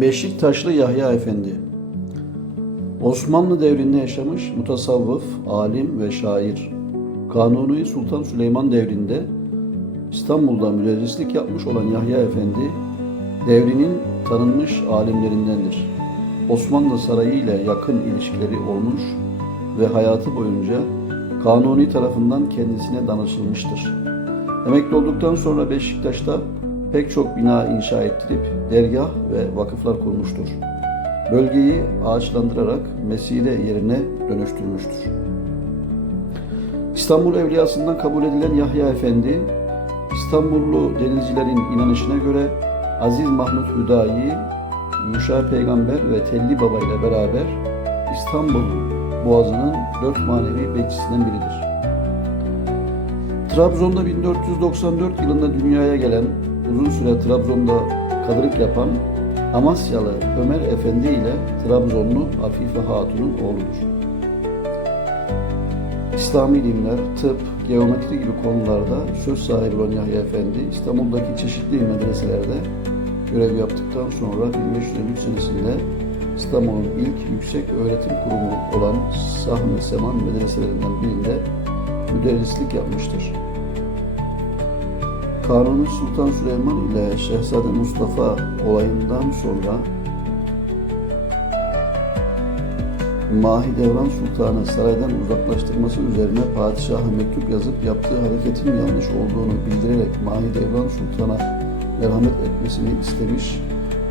Beşiktaşlı Yahya Efendi Osmanlı devrinde yaşamış mutasavvıf, alim ve şair. Kanuni Sultan Süleyman devrinde İstanbul'da müderrislik yapmış olan Yahya Efendi, devrinin tanınmış alimlerindendir. Osmanlı Sarayı ile yakın ilişkileri olmuş ve hayatı boyunca Kanuni tarafından kendisine danışılmıştır. Emekli olduktan sonra Beşiktaş'ta pek çok bina inşa ettirip dergah ve vakıflar kurmuştur. Bölgeyi ağaçlandırarak mesire yerine dönüştürmüştür. İstanbul Evliyasından kabul edilen Yahya Efendi, İstanbullu denizcilerin inanışına göre Aziz Mahmut Hüdayi, Yuşa Peygamber ve Telli Baba ile beraber İstanbul Boğazı'nın dört manevi bekçisinden biridir. Trabzon'da 1494 yılında dünyaya gelen, uzun süre Trabzon'da kalırık yapan Amasyalı Ömer Efendi ile Trabzonlu Afife Hatun'un oğludur. İslami ilimler, tıp, geometri gibi konularda söz sahibi olan Yahya Efendi, İstanbul'daki çeşitli medreselerde görev yaptıktan sonra 1553 senesinde İstanbul'un ilk yüksek öğretim kurumu olan Sahne Seman medreselerinden birinde müderrislik yapmıştır. Kanuni Sultan Süleyman ile Şehzade Mustafa olayından sonra Mahidevran Sultan'ı saraydan uzaklaştırması üzerine padişaha mektup yazıp yaptığı hareketin yanlış olduğunu bildirerek Mahidevran Sultan'a merhamet etmesini istemiş.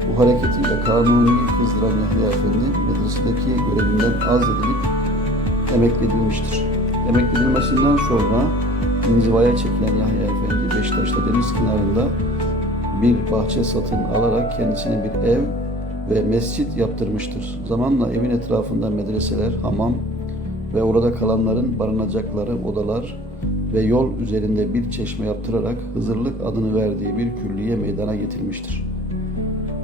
Bu hareketiyle Kanuni'yi kızdıran Yahya Efendi medresedeki görevinden az edilip emekli edilmesinden sonra inzivaya çekilen Yahya Efendi Beşiktaş'ta deniz kenarında bir bahçe satın alarak kendisine bir ev ve mescit yaptırmıştır. Zamanla evin etrafında medreseler, hamam ve orada kalanların barınacakları odalar ve yol üzerinde bir çeşme yaptırarak Hızırlık adını verdiği bir külliye meydana getirmiştir.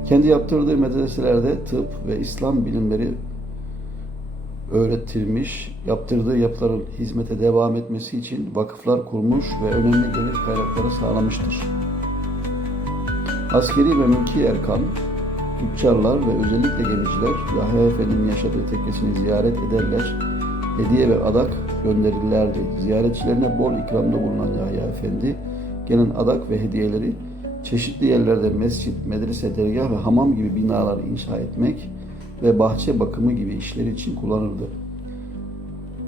Kendi yaptırdığı medreselerde tıp ve İslam bilimleri öğretilmiş, yaptırdığı yapıların hizmete devam etmesi için vakıflar kurmuş ve önemli gelir kaynakları sağlamıştır. Askeri ve mülki erkan, tüccarlar ve özellikle gemiciler Yahya Efendi'nin yaşadığı tekkesini ziyaret ederler, hediye ve adak gönderirlerdi. Ziyaretçilerine bol ikramda bulunan Yahya Efendi, gelen adak ve hediyeleri çeşitli yerlerde mescit, medrese, dergah ve hamam gibi binalar inşa etmek ve bahçe bakımı gibi işler için kullanırdı.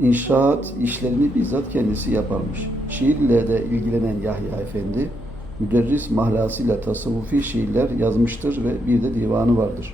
İnşaat işlerini bizzat kendisi yaparmış. Şiirle de ilgilenen Yahya Efendi, müderris mahlasıyla tasavvufi şiirler yazmıştır ve bir de divanı vardır.